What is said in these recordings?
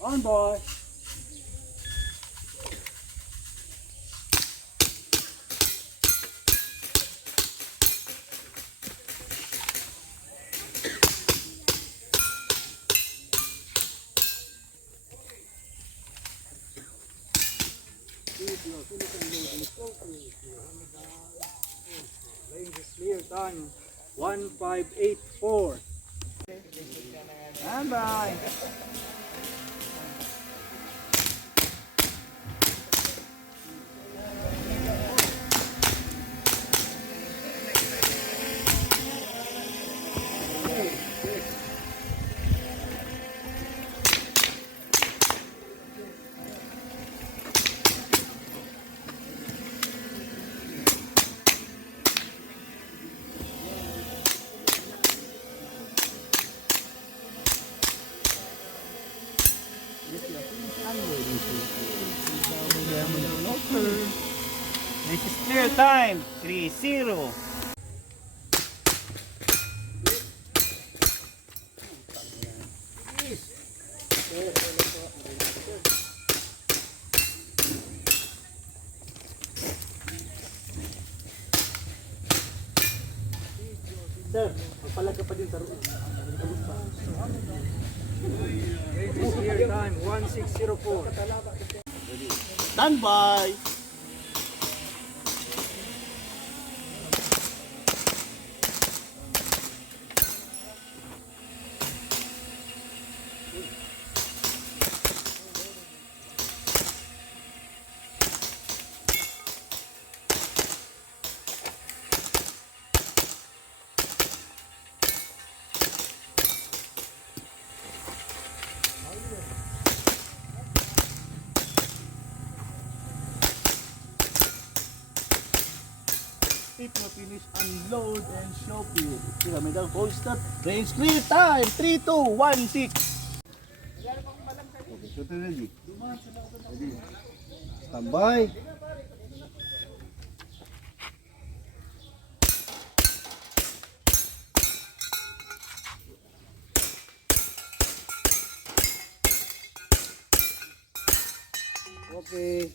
On boy. Lane is clear, time 1584. Stand by. This is clear time 3-0. Sir, magpalag ka pa din sa roon. This is clear time 1604. Stand by. Finish, unload, and show you. Pyramidal holster, range clear time, 3, 2, 1, 6. Okay, shooter ready. Ready. Stand by. Okay.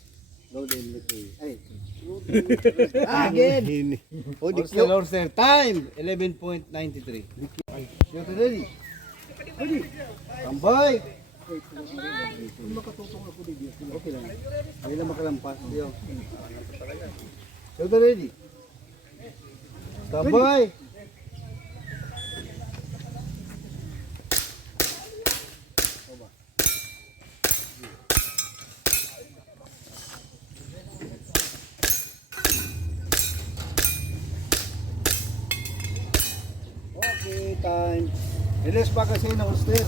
Load in the ay. Again. Holster time 11.93. Shot ready. Ready. Tambay. Okay lang. Hindi lang makalampas. Shot ready. Tambay. Time. Release pa kasi na holster.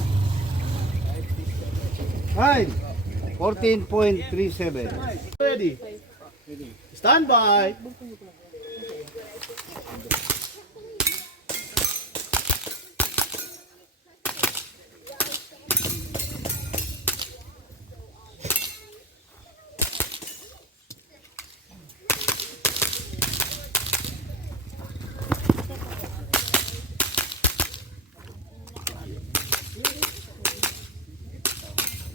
Time 14.37. Ready. Stand by.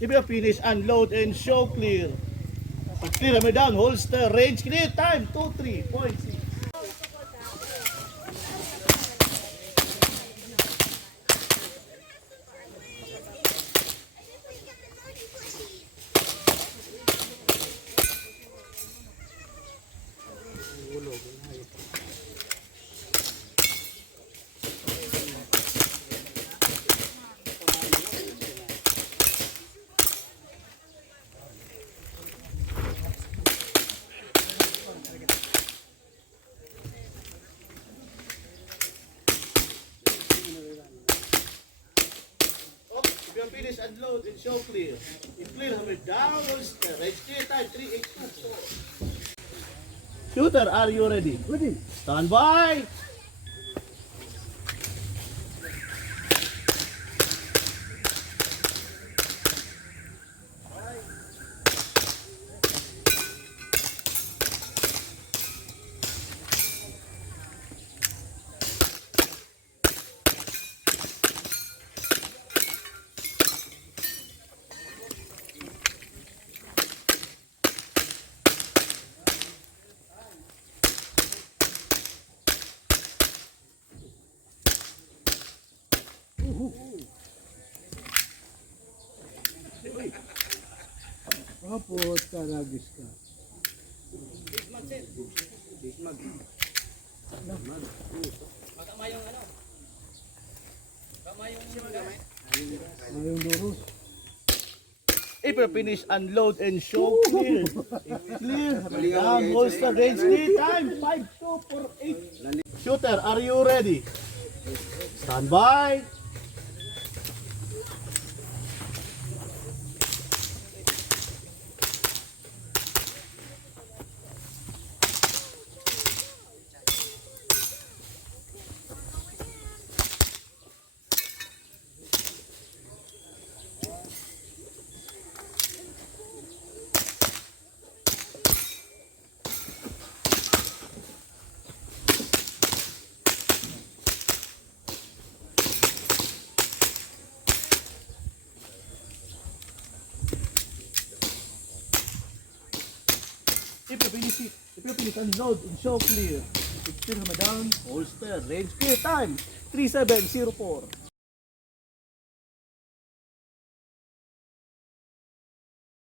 If you finish, unload and show clear. Clear me down, holster, range clear, time 23.6. Finish, unload, and show clear. If clear, hammer down, holster. Right clear time, 3-8-2-4. Shooter, are you ready? Ready. Stand by. Kapot, karagis ka. Mayong durus. If you finish, unload and show clear. Clear. Down, holster, range clear. Time 5248. Shooter, are you ready? Stand by. If you finish, unload and show clear. Still hammer down, holster, range clear. Time 3704.